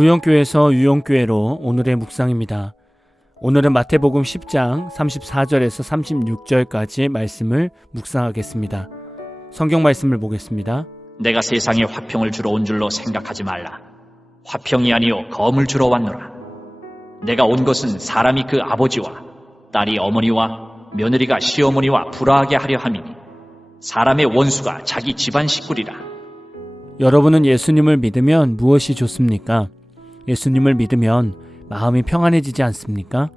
무용교회에서 유용교회로 오늘의 묵상입니다. 오늘은 마태복음 10장 34절에서 36절까지의 말씀을 묵상하겠습니다. 성경 말씀을 보겠습니다. 내가 세상에 화평을 주러 온 줄로 생각하지 말라. 화평이 아니요 검을 주러 왔노라. 내가 온 것은 사람이 그 아버지와 딸이 어머니와 며느리가 시어머니와 불화하게 하려 함이니 사람의 원수가 자기 집안 식구리라. 여러분은 예수님을 믿으면 무엇이 좋습니까? 예수님을 믿으면 마음이 평안해지지 않습니까?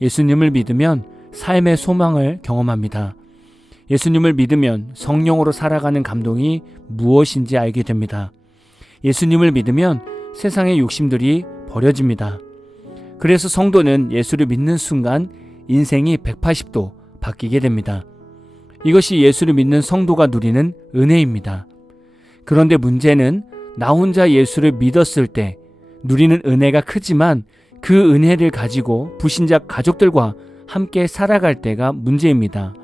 예수님을 믿으면 삶의 소망을 경험합니다. 예수님을 믿으면 성령으로 살아가는 감동이 무엇인지 알게 됩니다. 예수님을 믿으면 세상의 욕심들이 버려집니다. 그래서 성도는 예수를 믿는 순간 인생이 180도 바뀌게 됩니다. 이것이 예수를 믿는 성도가 누리는 은혜입니다. 그런데 문제는 나 혼자 예수를 믿었을 때 누리는 은혜가 크지만 그 은혜를 가지고 불신자 가족들과 함께 살아갈 때가 문제입니다.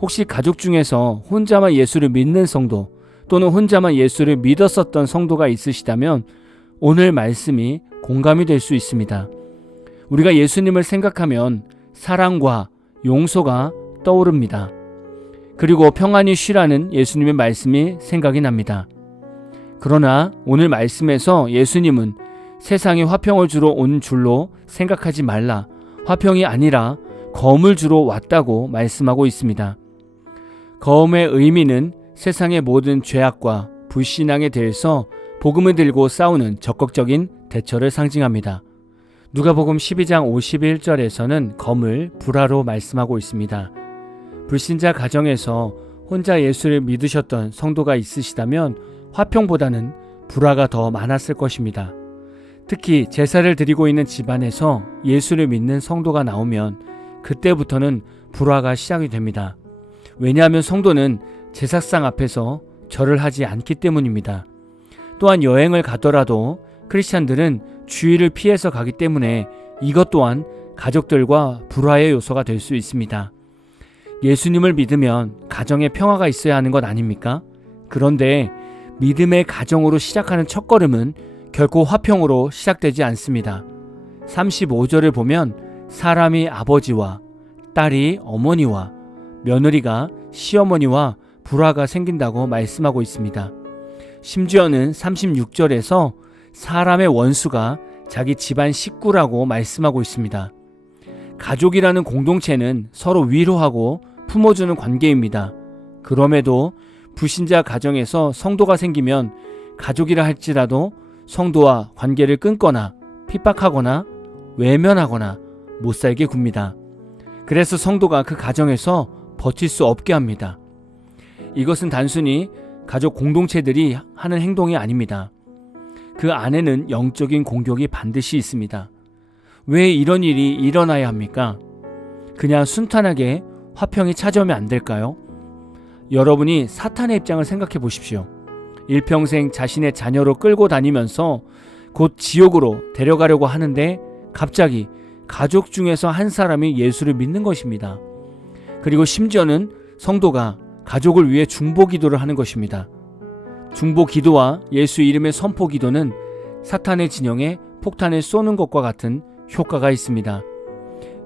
혹시 가족 중에서 혼자만 예수를 믿는 성도 또는 혼자만 예수를 믿었었던 성도가 있으시다면 오늘 말씀이 공감이 될 수 있습니다. 우리가 예수님을 생각하면 사랑과 용서가 떠오릅니다. 그리고 평안히 쉬라는 예수님의 말씀이 생각이 납니다. 그러나 오늘 말씀에서 예수님은 세상에 화평을 주러 온 줄로 생각하지 말라. 화평이 아니라 검을 주러 왔다고 말씀하고 있습니다. 검의 의미는 세상의 모든 죄악과 불신앙에 대해서 복음을 들고 싸우는 적극적인 대처를 상징합니다. 누가복음 12장 51절에서는 검을 불화로 말씀하고 있습니다. 불신자 가정에서 혼자 예수를 믿으셨던 성도가 있으시다면 화평보다는 불화가 더 많았을 것입니다. 특히 제사를 드리고 있는 집안에서 예수를 믿는 성도가 나오면 그때부터는 불화가 시작이 됩니다. 왜냐하면 성도는 제사상 앞에서 절을 하지 않기 때문입니다. 또한 여행을 가더라도 크리스찬들은 주의를 피해서 가기 때문에 이것 또한 가족들과 불화의 요소가 될 수 있습니다. 예수님을 믿으면 가정에 평화가 있어야 하는 것 아닙니까? 그런데 믿음의 가정으로 시작하는 첫걸음은 결코 화평으로 시작되지 않습니다. 35절을 보면 사람이 아버지와 딸이 어머니와 며느리가 시어머니와 불화가 생긴다고 말씀하고 있습니다. 심지어는 36절에서 사람의 원수가 자기 집안 식구라고 말씀하고 있습니다. 가족이라는 공동체는 서로 위로하고 품어주는 관계입니다. 그럼에도 불신자 가정에서 성도가 생기면 가족이라 할지라도 성도와 관계를 끊거나 핍박하거나 외면하거나 못살게 굽니다. 그래서 성도가 그 가정에서 버틸 수 없게 합니다. 이것은 단순히 가족 공동체들이 하는 행동이 아닙니다. 그 안에는 영적인 공격이 반드시 있습니다. 왜 이런 일이 일어나야 합니까? 그냥 순탄하게 화평이 찾아오면 안 될까요? 여러분이 사탄의 입장을 생각해 보십시오. 일평생 자신의 자녀로 끌고 다니면서 곧 지옥으로 데려가려고 하는데 갑자기 가족 중에서 한 사람이 예수를 믿는 것입니다. 그리고 심지어는 성도가 가족을 위해 중보 기도를 하는 것입니다. 중보 기도와 예수 이름의 선포 기도는 사탄의 진영에 폭탄을 쏘는 것과 같은 효과가 있습니다.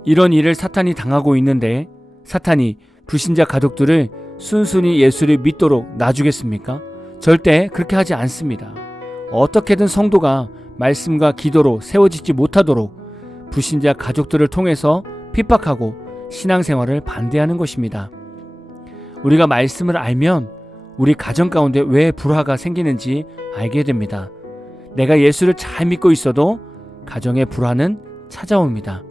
이런 일을 사탄이 당하고 있는데 사탄이 불신자 가족들을 순순히 예수를 믿도록 놔주겠습니까? 절대 그렇게 하지 않습니다. 어떻게든 성도가 말씀과 기도로 세워지지 못하도록 불신자 가족들을 통해서 핍박하고 신앙생활을 반대하는 것입니다. 우리가 말씀을 알면 우리 가정 가운데 왜 불화가 생기는지 알게 됩니다. 내가 예수를 잘 믿고 있어도 가정의 불화는 찾아옵니다.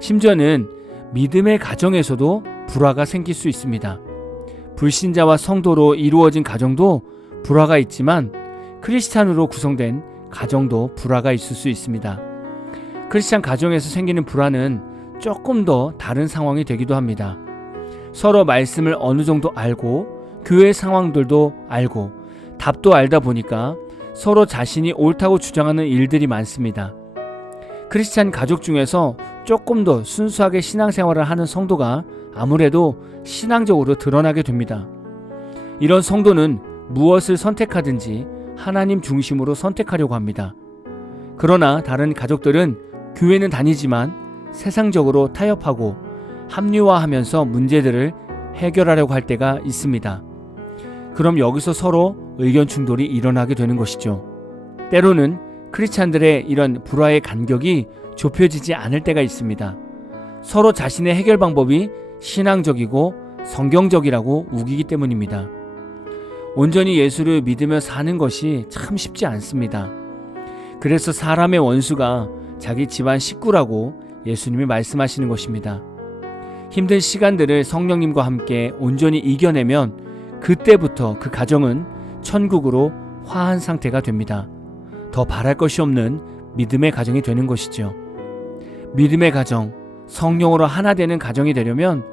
심지어는 믿음의 가정에서도 불화가 생길 수 있습니다. 불신자와 성도로 이루어진 가정도 불화가 있지만 크리스찬으로 구성된 가정도 불화가 있을 수 있습니다. 크리스찬 가정에서 생기는 불화는 조금 더 다른 상황이 되기도 합니다. 서로 말씀을 어느 정도 알고 교회 상황들도 알고 답도 알다 보니까 서로 자신이 옳다고 주장하는 일들이 많습니다. 크리스찬 가족 중에서 조금 더 순수하게 신앙생활을 하는 성도가 아무래도 신앙적으로 드러나게 됩니다. 이런 성도는 무엇을 선택하든지 하나님 중심으로 선택하려고 합니다. 그러나 다른 가족들은 교회는 다니지만 세상적으로 타협하고 합리화하면서 문제들을 해결하려고 할 때가 있습니다. 그럼 여기서 서로 의견 충돌이 일어나게 되는 것이죠. 때로는 크리스찬들의 이런 불화의 간격이 좁혀지지 않을 때가 있습니다. 서로 자신의 해결 방법이 신앙적이고 성경적이라고 우기기 때문입니다. 온전히 예수를 믿으며 사는 것이 참 쉽지 않습니다. 그래서 사람의 원수가 자기 집안 식구라고 예수님이 말씀하시는 것입니다. 힘든 시간들을 성령님과 함께 온전히 이겨내면 그때부터 그 가정은 천국으로 화한 상태가 됩니다. 더 바랄 것이 없는 믿음의 가정이 되는 것이죠. 믿음의 가정, 성령으로 하나 되는 가정이 되려면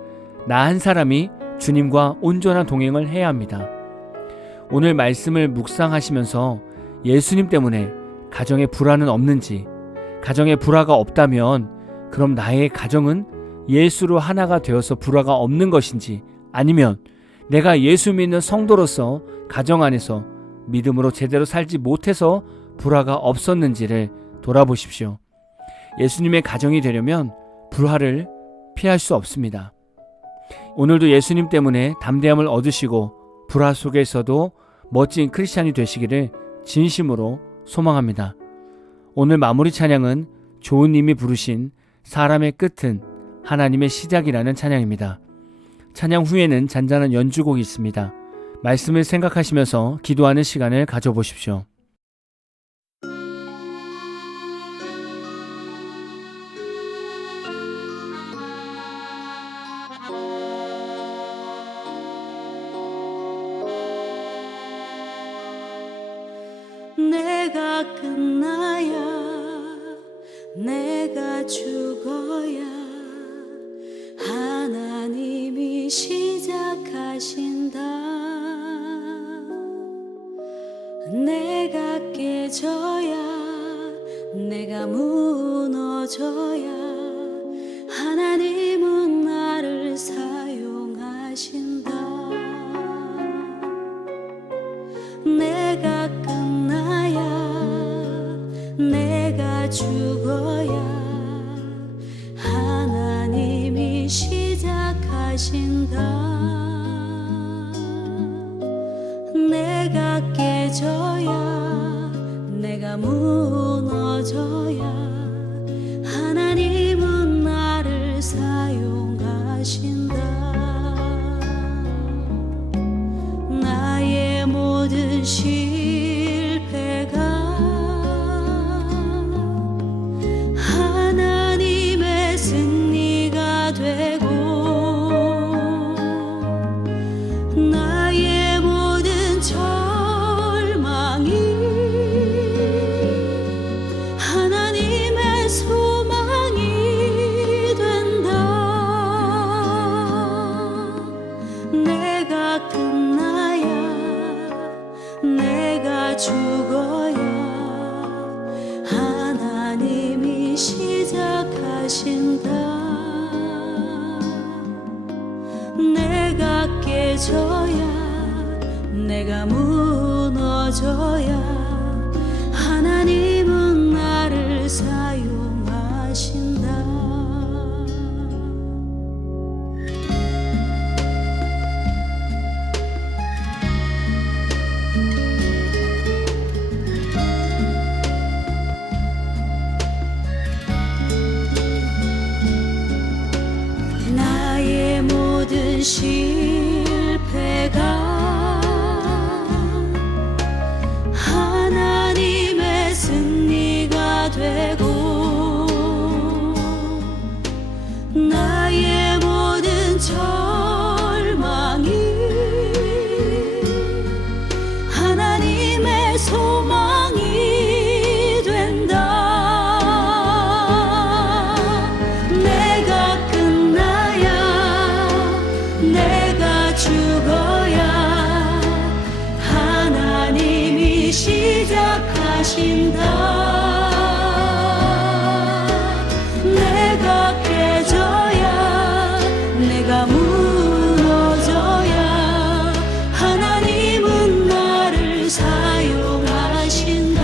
나 한 사람이 주님과 온전한 동행을 해야 합니다. 오늘 말씀을 묵상하시면서 예수님 때문에 가정에 불화는 없는지, 가정에 불화가 없다면 그럼 나의 가정은 예수로 하나가 되어서 불화가 없는 것인지, 아니면 내가 예수 믿는 성도로서 가정 안에서 믿음으로 제대로 살지 못해서 불화가 없었는지를 돌아보십시오. 예수님의 가정이 되려면 불화를 피할 수 없습니다. 오늘도 예수님 때문에 담대함을 얻으시고 불화 속에서도 멋진 크리스찬이 되시기를 진심으로 소망합니다. 오늘 마무리 찬양은 조은님이 부르신 사람의 끝은 하나님의 시작이라는 찬양입니다. 찬양 후에는 잔잔한 연주곡이 있습니다. 말씀을 생각하시면서 기도하는 시간을 가져보십시오. 내가 끝나야 내가 죽어야 하나님이 시작하신다. 내가 깨져야 내가 무너져야 하나님은 나를 사용하신다. 내가 끝나야 내가 죽어야 하나님이 시작하신다. 내가 깨져야 내가 무너져야 하나님은 나를 사용하신다. 나의 모든 실패가 하나님의 승리가 되고 나의 모든 절망이 하나님의 소망이 된다. 내가 끝나야 내가 죽어야 하나님이 시작하신다. 내가 깨져야 내가 무너져야 하나님은 나를 사용하신다. 나의 모든 실패가 하나님의 승리가 되고 나의 모든 절망이 하나님의 소망이 된다. 내가 끝나야 내가 죽어야 하나님이 시작하신다. 내가 깨져야 내가 무너져야 하나님은 나를 사용하신다.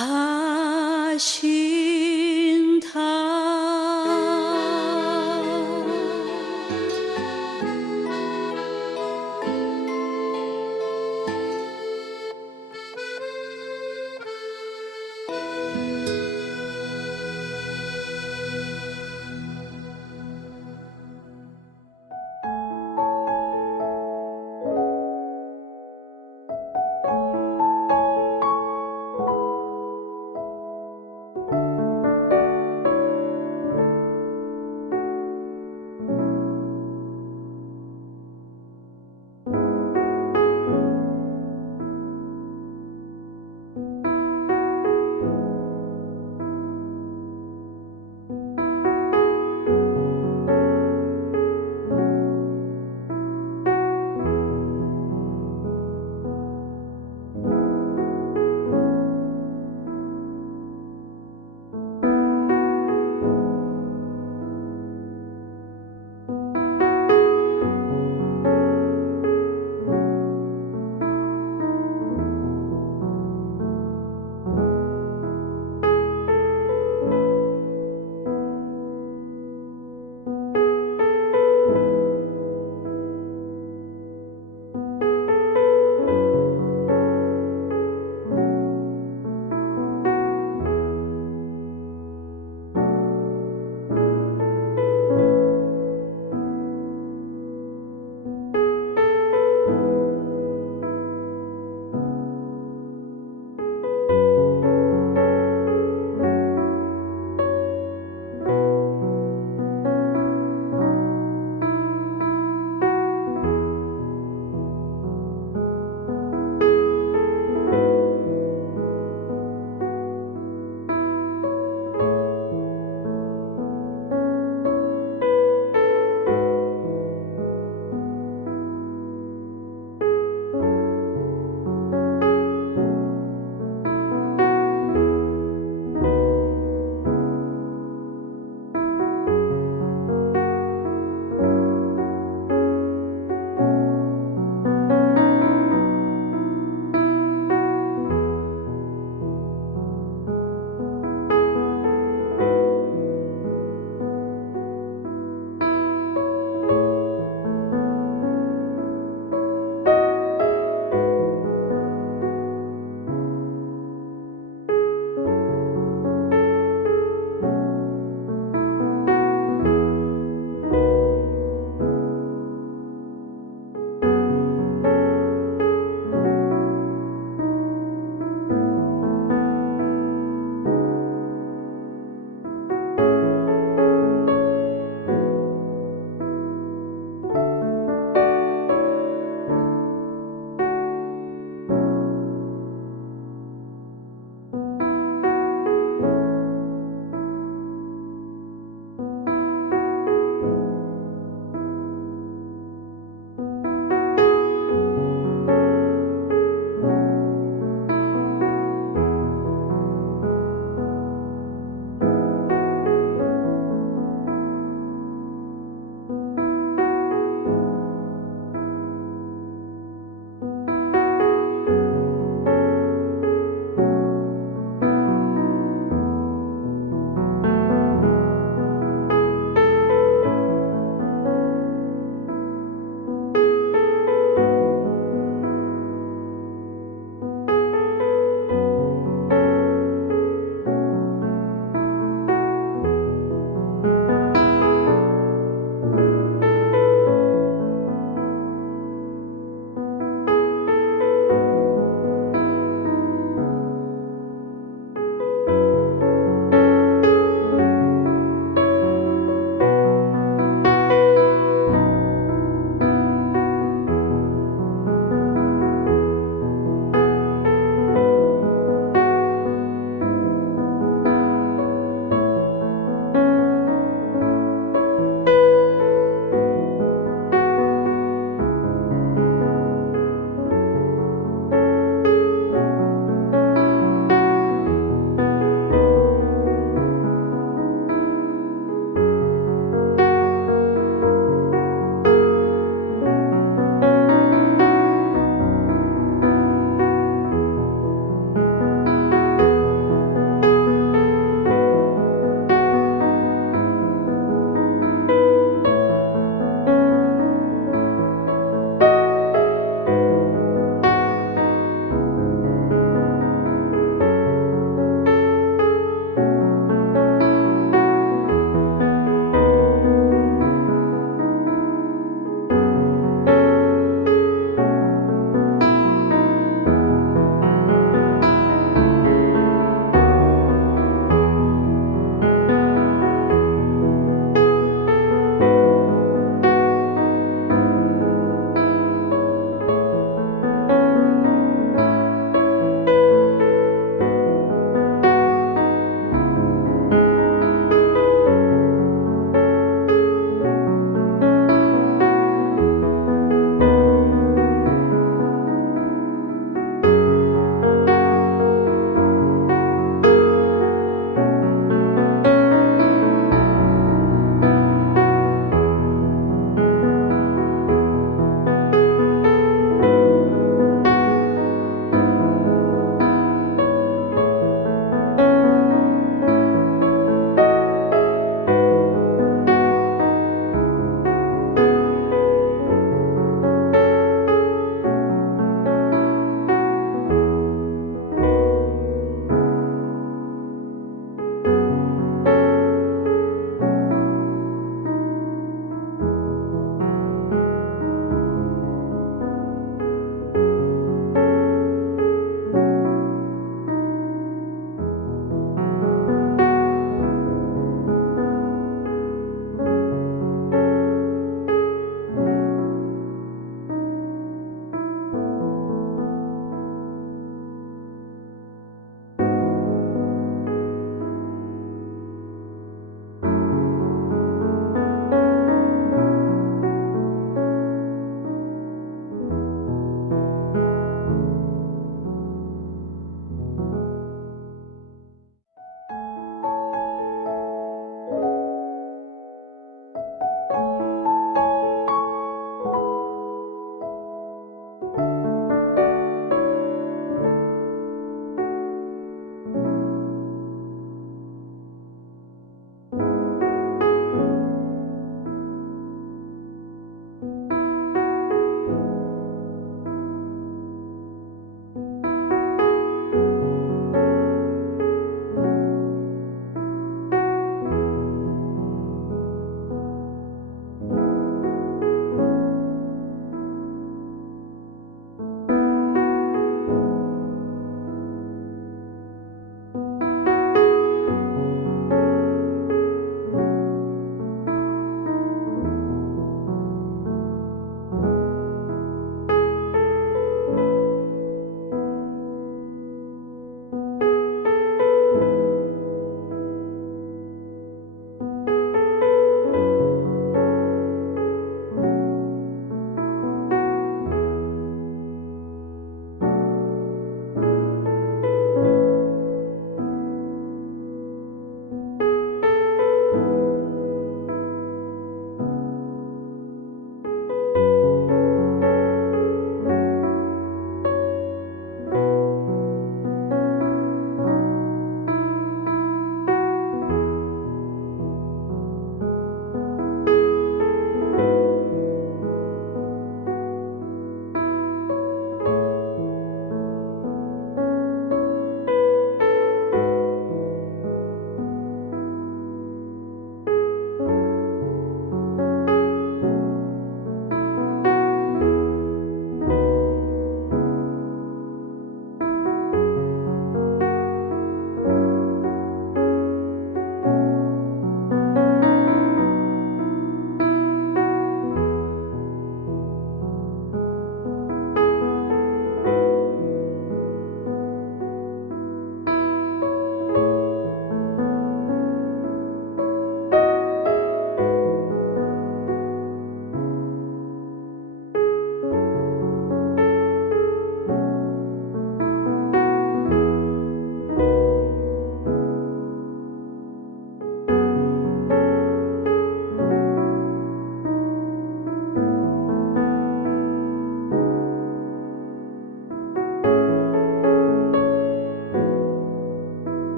하신다.